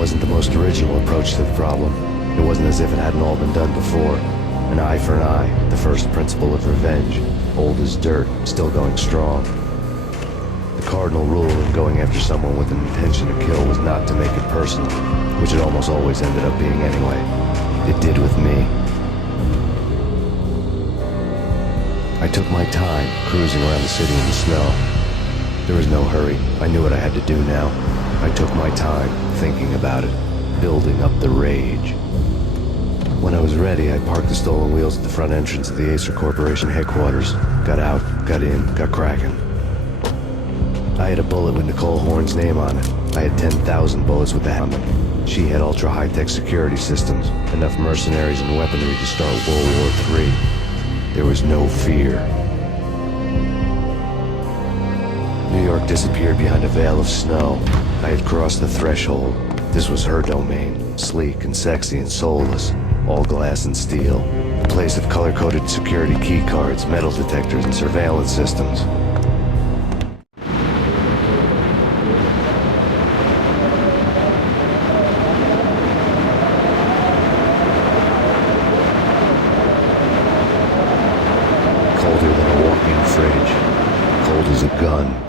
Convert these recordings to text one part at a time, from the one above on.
wasn't the most original approach to the problem. It wasn't as if it hadn't all been done before. An eye for an eye, the first principle of revenge. Old as dirt, still going strong. The cardinal rule in going after someone with an intention to kill was not to make it personal, which it almost always ended up being anyway. It did with me. I took my time, cruising around the city in the snow. There was no hurry. I knew what I had to do now. I took my time, thinking about it, building up the rage. When I was ready, I parked the stolen wheels at the front entrance of the Acer Corporation headquarters. Got out, got in, got cracking. I had a bullet with Nicole Horn's name on it. I had 10,000 bullets with that on them. She had ultra-high-tech security systems, enough mercenaries and weaponry to start World War III. There was no fear. New York disappeared behind a veil of snow. I had crossed the threshold. This was her domain, sleek and sexy and soulless, all glass and steel. A place of color-coded security key cards, metal detectors, and surveillance systems. Colder than a walk-in fridge. Cold as a gun.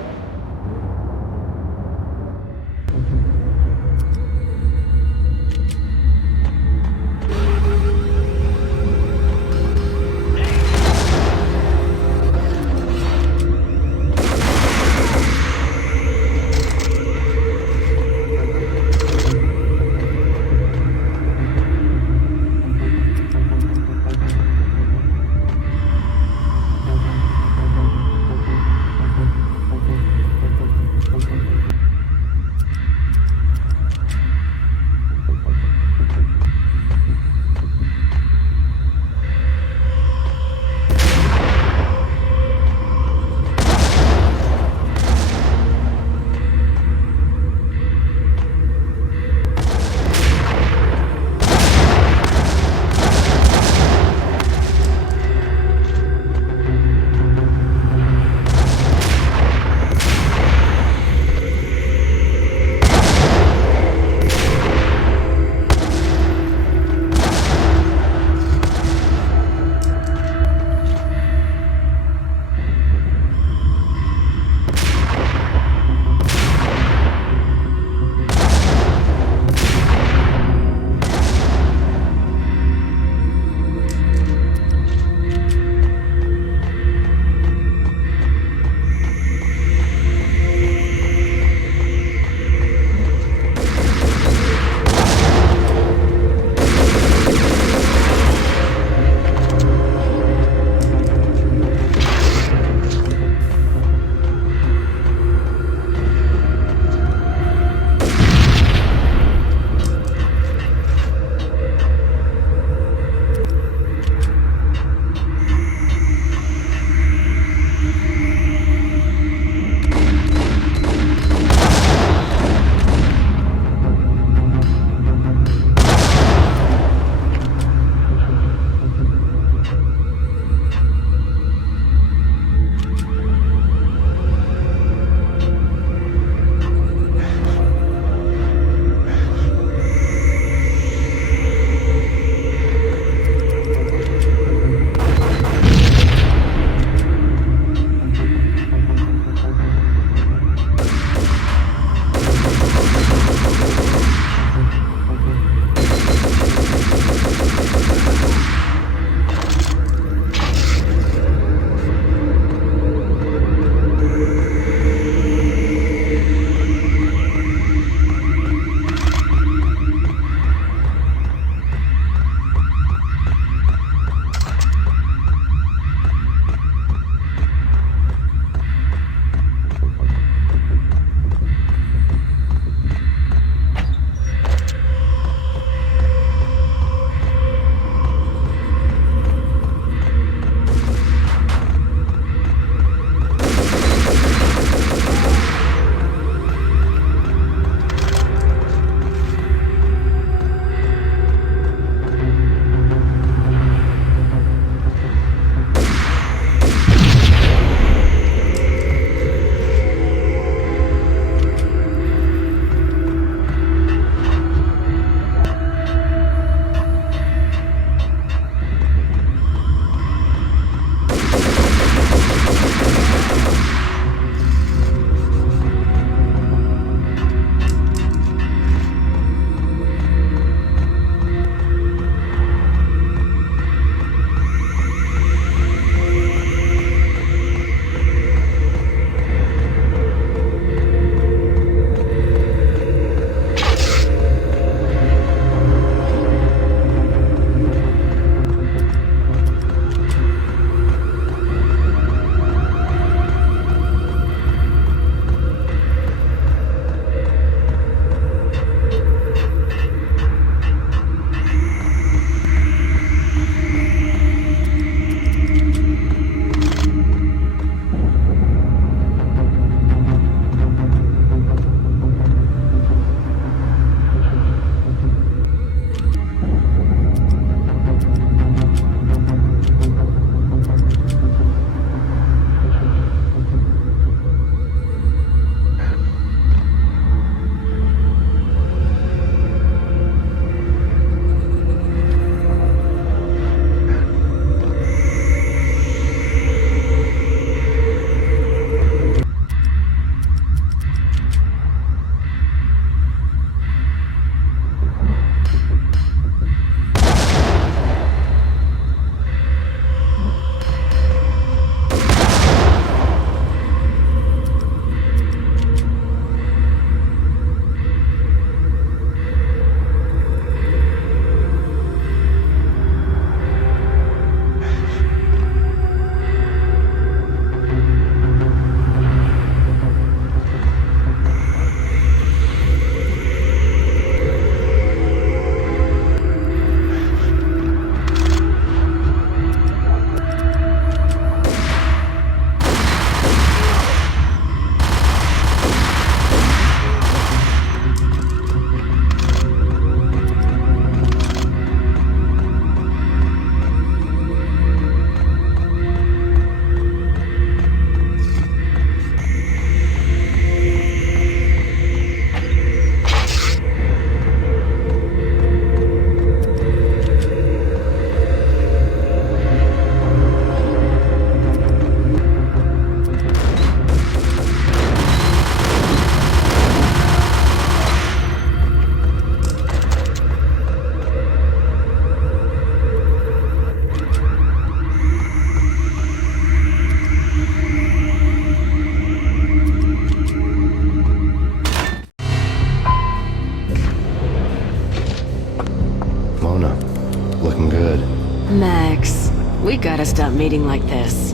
gotta stop meeting like this.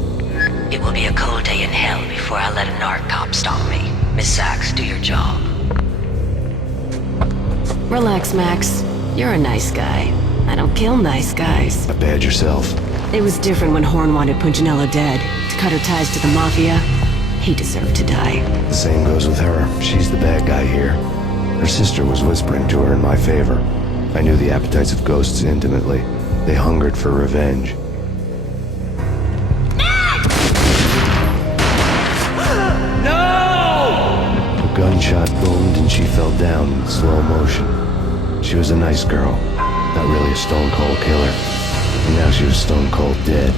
It will be a cold day in hell before I let a narc cop stop me. Miss Sachs, do your job. Relax, Max. You're a nice guy. I don't kill nice guys. Not bad yourself. It was different when Horn wanted Punchinello dead. To cut her ties to the Mafia. He deserved to die. The same goes with her. She's the bad guy here. Her sister was whispering to her in my favor. I knew the appetites of ghosts intimately. They hungered for revenge. A gunshot boomed and she fell down in slow motion. She was a nice girl, not really a stone-cold killer. And now she was stone-cold dead.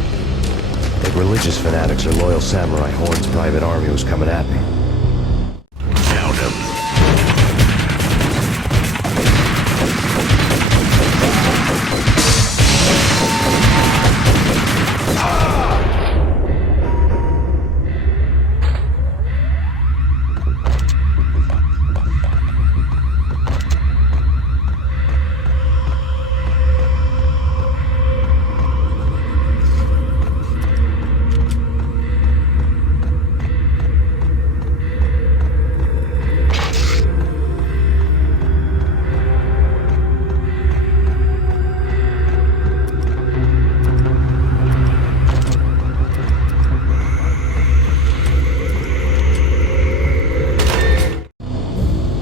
Like religious fanatics or loyal samurai, Horn's private army was coming at me. Found him.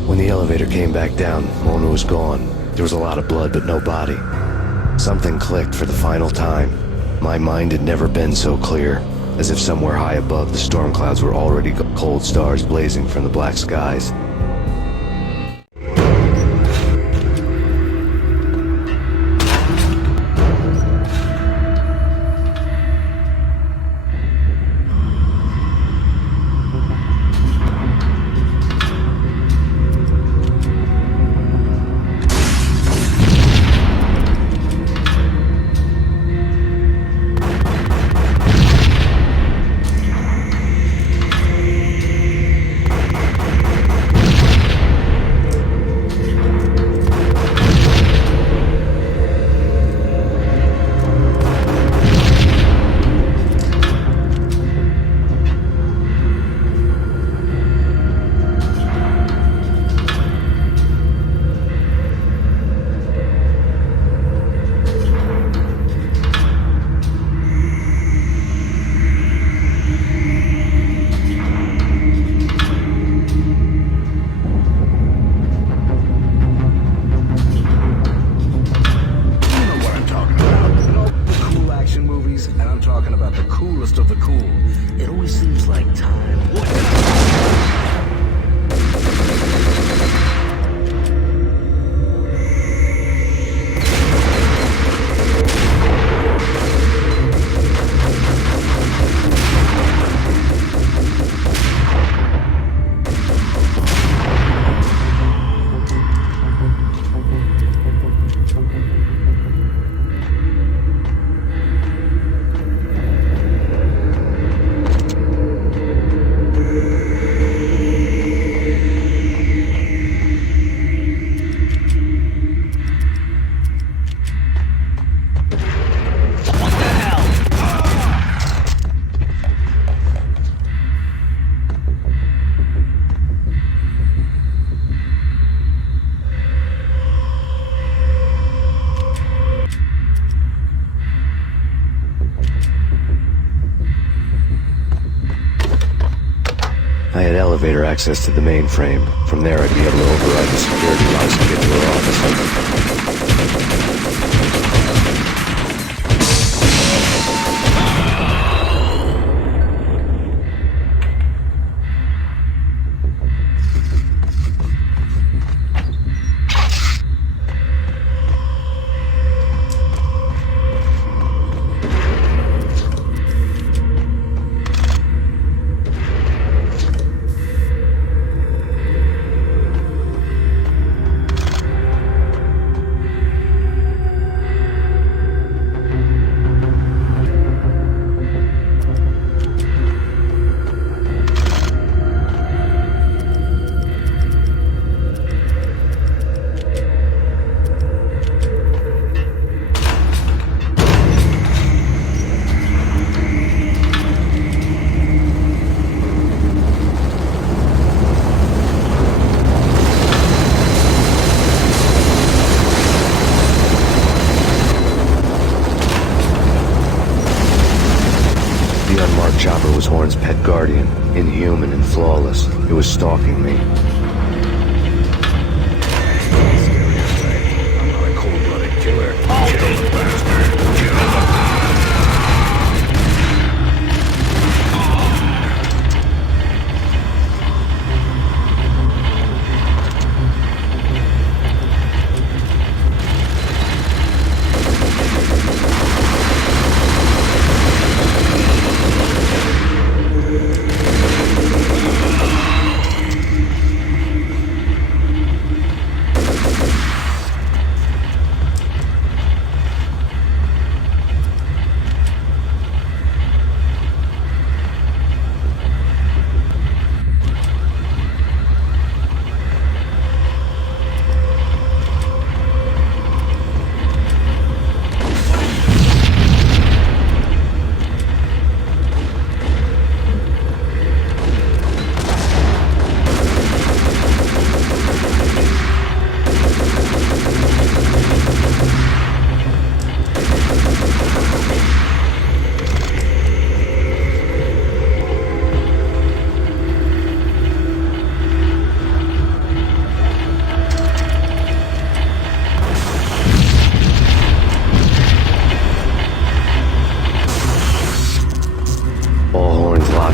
When the elevator came back down, Mona was gone. There was a lot of blood, but no body. Something clicked for the final time. My mind had never been so clear, as if somewhere high above the storm clouds were already cold stars blazing from the black skies. I had elevator access to the mainframe. From there, I'd be able to override the security locks and get to her office. chopper was Horn's pet guardian, inhuman and flawless. It was stalking me. I'm not a cold-blooded killer. Kill the bastard. Kill the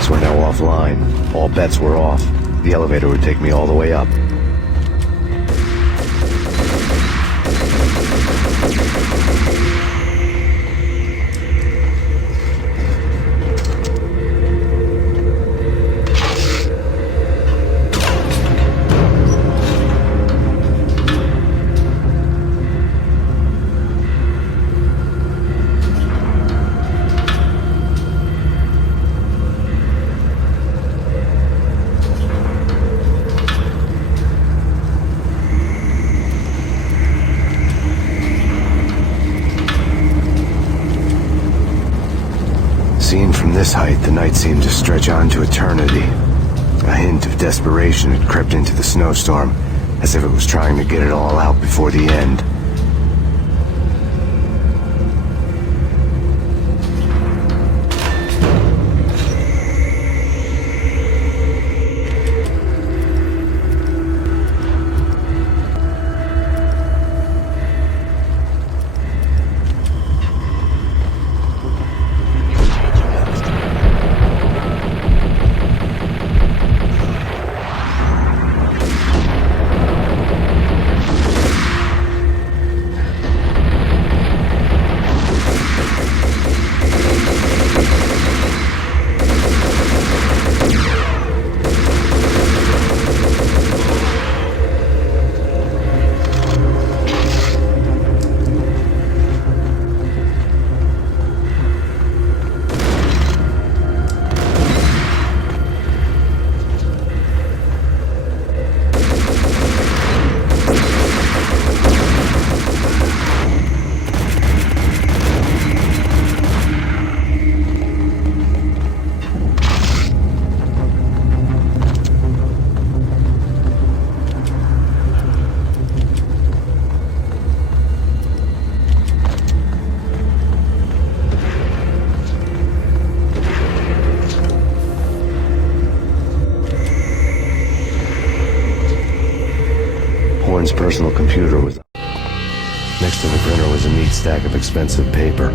Were now offline. All bets were off. The elevator would take me all the way up. Seen from this height, the night seemed to stretch on to eternity. A hint of desperation had crept into the snowstorm, as if it was trying to get it all out before the end. Horn's personal computer was next to the printer was a neat stack of expensive paper.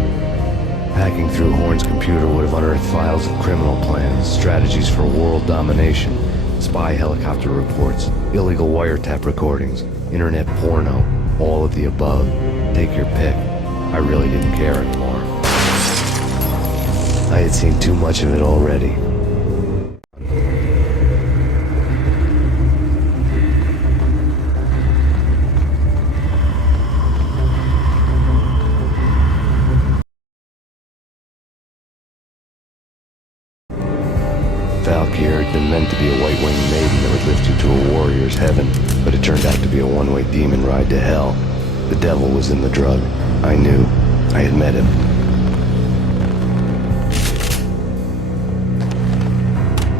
Hacking through Horn's computer would have unearthed files of criminal plans, strategies for world domination, spy helicopter reports, illegal wiretap recordings, internet porno, all of the above. Take your pick. I really didn't care anymore. I had seen too much of it already. Valkyr had been meant to be a white-winged maiden that would lift you to a warrior's heaven, but it turned out to be a one-way demon ride to hell. The devil was in the drug. I knew. I had met him.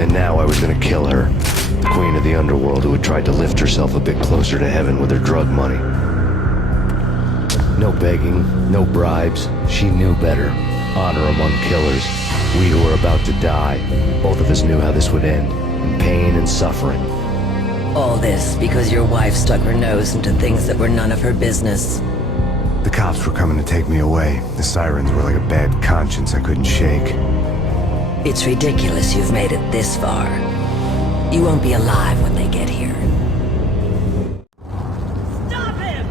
And now I was gonna kill her. The queen of the underworld who had tried to lift herself a bit closer to heaven with her drug money. No begging, no bribes. She knew better. Honor among killers. We who were about to die, both of us knew how this would end, in pain and suffering. All this because your wife stuck her nose into things that were none of her business. The cops were coming to take me away. The sirens were like a bad conscience I couldn't shake. It's ridiculous you've made it this far. You won't be alive when they get here. Stop him!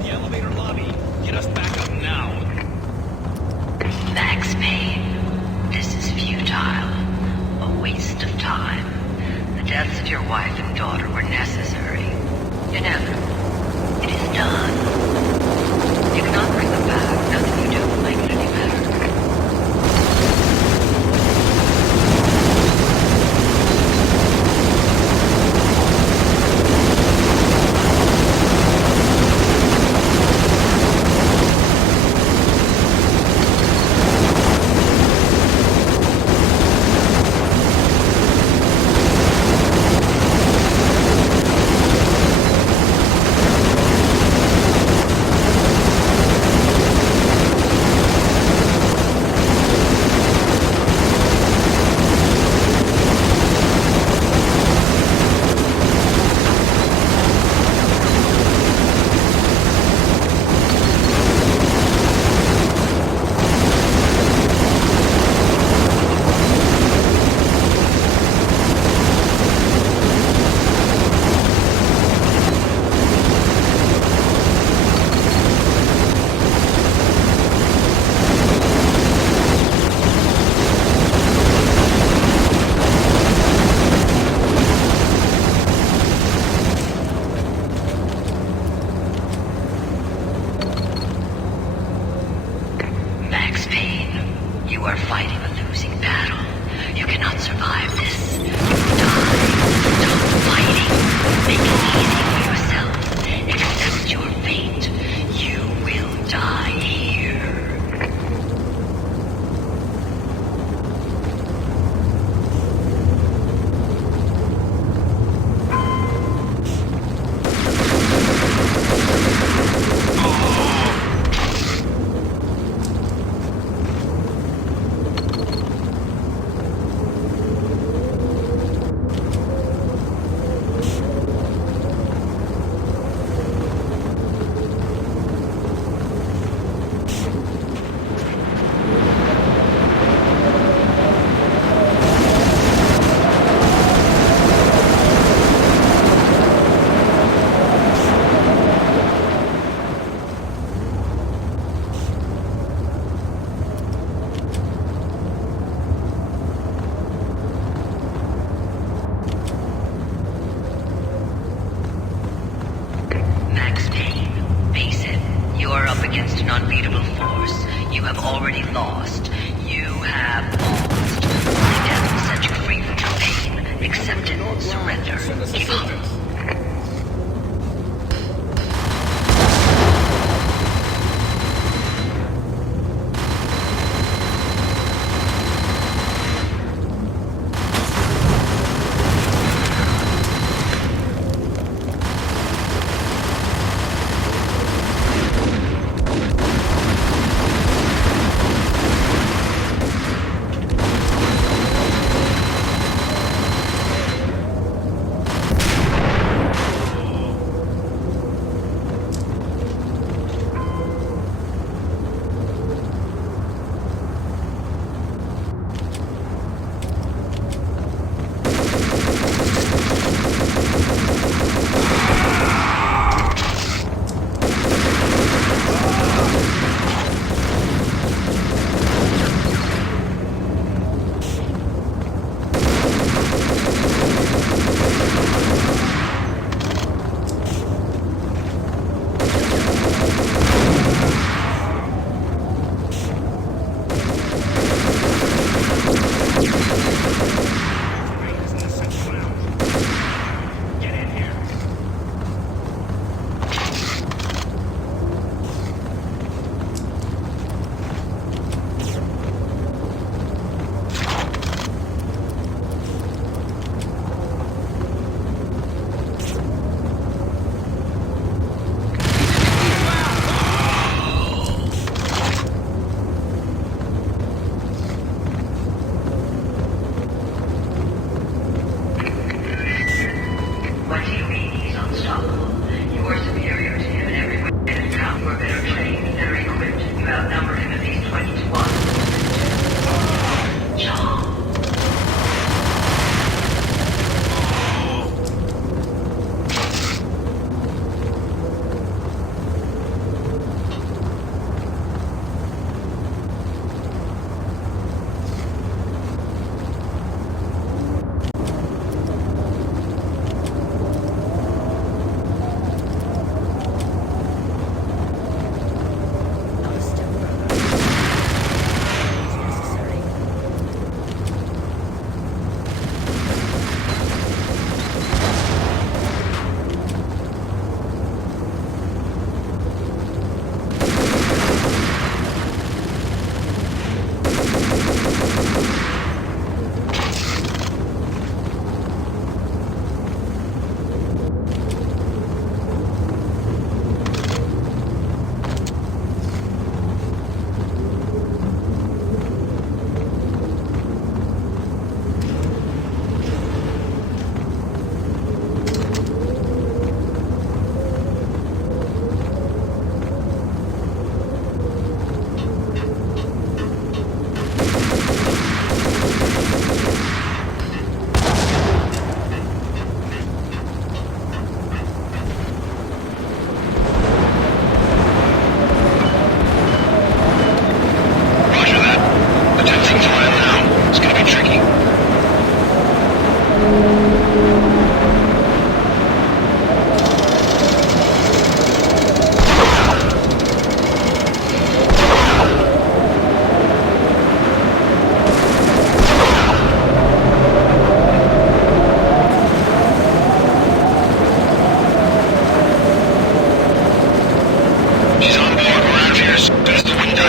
The elevator lobby. Get us back up now. Max Payne, this is futile. A waste of time. The deaths of your wife and daughter were necessary. Inevitable. It is done. You cannot bring them back. Nothing you do will make it any better. Max Payne, you are fighting a losing battle. You cannot survive this. You will die. Stop fighting. Make it easy for yourself. Accept your fate. You will die here. Max Payne, face it. You are up against an unbeatable force. You have already lost. You have lost. Only death will set you free from your pain. Accept it. Surrender. Give up.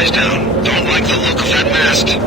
Eyes down. Don't like the look of that mast.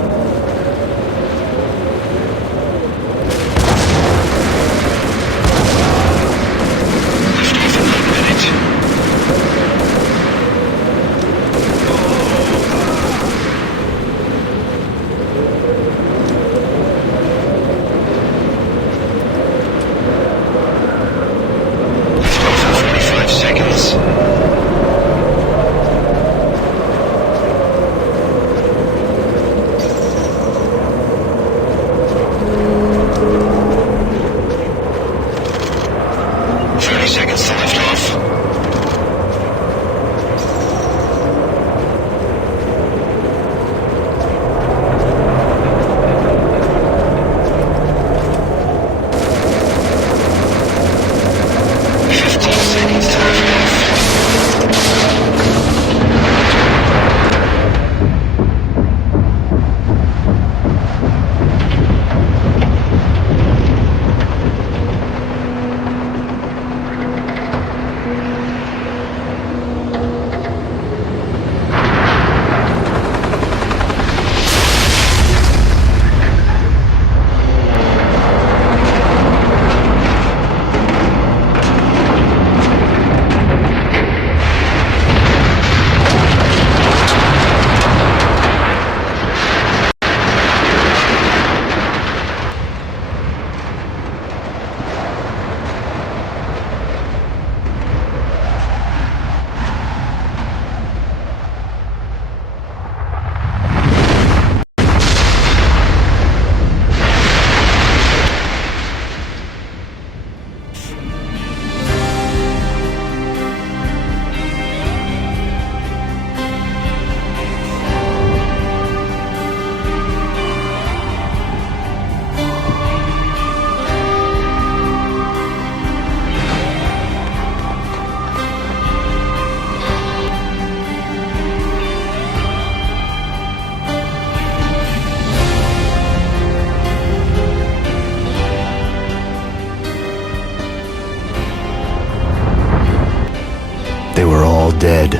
They were all dead.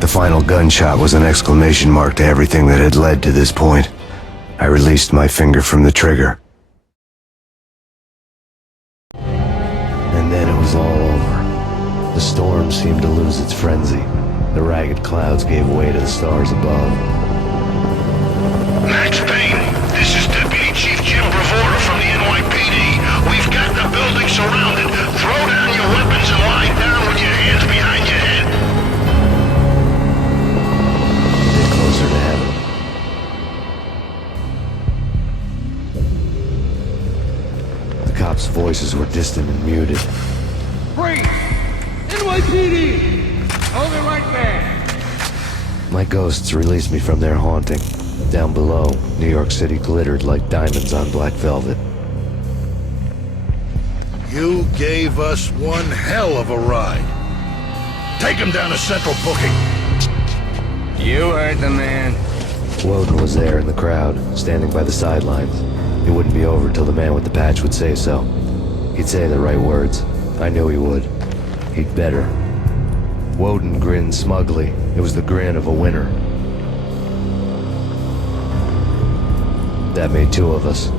The final gunshot was an exclamation mark to everything that had led to this point. I released my finger from the trigger. And then it was all over. The storm seemed to lose its frenzy. The ragged clouds gave way to the stars above. Max Payne, this is Deputy Chief Jim Bravura from the NYPD. We've got the building surrounded. Throw down your weapons and lie down with your hands behind your head. A bit closer to heaven. The cops' voices were distant and muted. Freeze! NYPD! Hold it right there! My ghosts released me from their haunting. Down below, New York City glittered like diamonds on black velvet. You gave us one hell of a ride. Take him down to Central Booking. You heard the man. Woden was there in the crowd, standing by the sidelines. It wouldn't be over till the man with the patch would say so. He'd say the right words. I knew he would. He'd better. Woden grinned smugly. It was the grin of a winner. That made two of us.